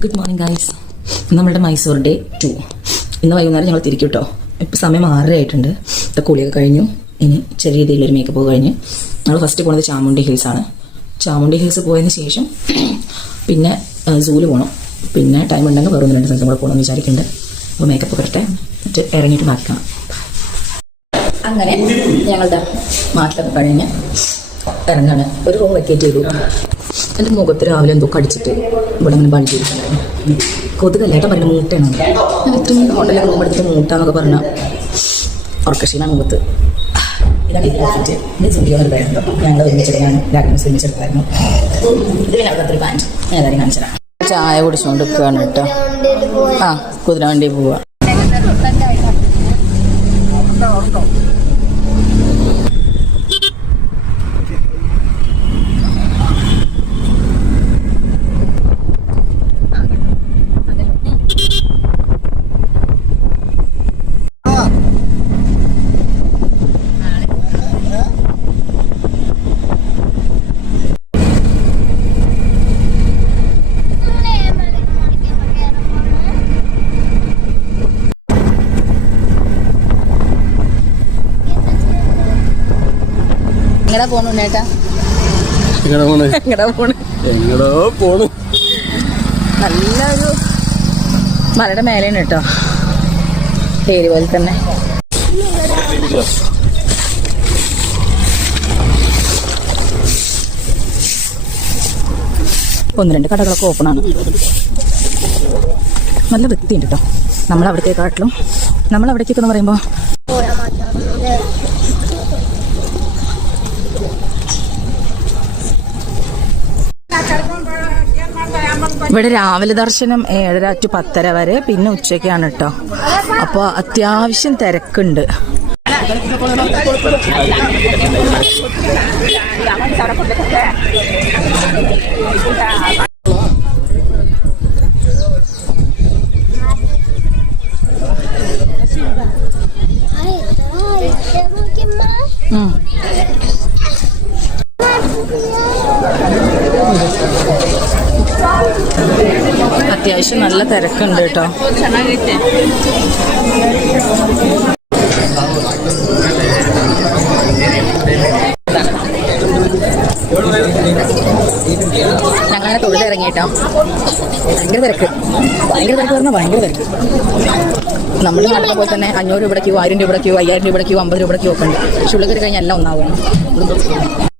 Good morning guys. നമ്മളുടെ Mysore day 2 ഇന്ന് വൈകുന്നേരം ഞങ്ങൾ തിരിക്കും കേട്ടോ. ഇപ്പോൾ സമയം 6:30 ആയിട്ടുണ്ട്. കുളിയൊക്കെ കഴിഞ്ഞു. ഇനി ചെറിയ രീതിയിലൊരു മേക്കപ്പ് കഴിഞ്ഞ് ഞങ്ങൾ ഫസ്റ്റ് പോകുന്നത് ചാമുണ്ടി ഹിൽസ് ആണ്. ചാമുണ്ടി ഹിൽസ് പോയതിന് ശേഷം പിന്നെ സൂല് പോകണം. പിന്നെ ടൈം ഉണ്ടെങ്കിൽ വേറെ 1-2 സ്ഥലത്തും കൂടെ പോകണമെന്ന് വിചാരിക്കുന്നുണ്ട്. അപ്പോൾ മേക്കപ്പ് കിടട്ടെ, എന്നിട്ട് ഇറങ്ങിയിട്ട് മാറ്റാം. അങ്ങനെ ഞങ്ങളുടെ മാറ്റലൊക്കെ കഴിഞ്ഞ് ഇറങ്ങാണ്. ഒരു റൂം വെക്കേറ്റ് ചെയ്തു. എൻ്റെ മുഖത്ത് രാവിലെ എന്തോ കടിച്ചിട്ട് ഇവിടെ അങ്ങനെ ബൾജ് ചെയ്തിട്ടുണ്ടായിരുന്നു. കൊതുകല്ലേട്ടൻ പറഞ്ഞ മൂട്ടയാണ്. എന്നിട്ട് ഹോട്ടലിൽ റൂം എടുത്തിട്ട് മൂട്ടാന്നൊക്കെ പറഞ്ഞാൽ ഉറക്കക്ഷീണ മുഖത്ത്. ഇതാണ് ഇത് ഔട്ട്ഫിറ്റ്. ഇത് ജുഡിയോണ്ടായിരുന്നു. ഞങ്ങൾ ഒരുമിച്ചെടുക്കാൻ രാഗ്നസ് ഒരുമിച്ചെടുത്തായിരുന്നു. ഇത് പിന്നെ അവിടുത്തെ ഒരു പാൻറ്റ് ഞാൻ ഏതായാലും കാണിച്ചു തരാം. ചായ കുടിച്ചുകൊണ്ട് നിൽക്കുകയാണ് കേട്ടോ. കുതിര വണ്ടി പോവുക. എങ്ങടാ പോണു ചേട്ടാ? നല്ലൊരു മലയുടെ മേലെയാണ് കേട്ടോ. പേര് പോലെ തന്നെ. ഒന്ന് രണ്ട് കടകളൊക്കെ ഓപ്പണാണ്. നല്ല വൃത്തിയുണ്ട് കേട്ടോ. നമ്മളവിടത്തേക്കാട്ടിലും നമ്മളവിടേക്കൊക്കെ എന്ന് പറയുമ്പോൾ ഇവിടെ രാവിലെ ദർശനം 7:30 to 10:30 വരെ, പിന്നെ ഉച്ചയ്ക്കാണ് കേട്ടോ. അപ്പോൾ അത്യാവശ്യം തിരക്കുണ്ട്. അത്യാവശ്യം നല്ല തിരക്കുണ്ട് കേട്ടോ. ഞങ്ങളെ തൊഴിൽ ഇറങ്ങിയിട്ടോ. ഭയങ്കര തിരക്ക് പറഞ്ഞാൽ ഭയങ്കര തിരക്ക്. നമ്മൾ നാട്ടിലെ പോലെ തന്നെ 500 രൂപയുടെ ക്യൂ, 1000 രൂപയുടെ ക്യൂ, 5000 രൂപയുടെ ക്യൂ, 50 രൂപയുടെ ക്യൂ ഒക്കെ ഉണ്ട്. പക്ഷെ ഉള്ളിൽ കയറി കഴിഞ്ഞാൽ എല്ലാം ഒന്നാവുകയാണ്.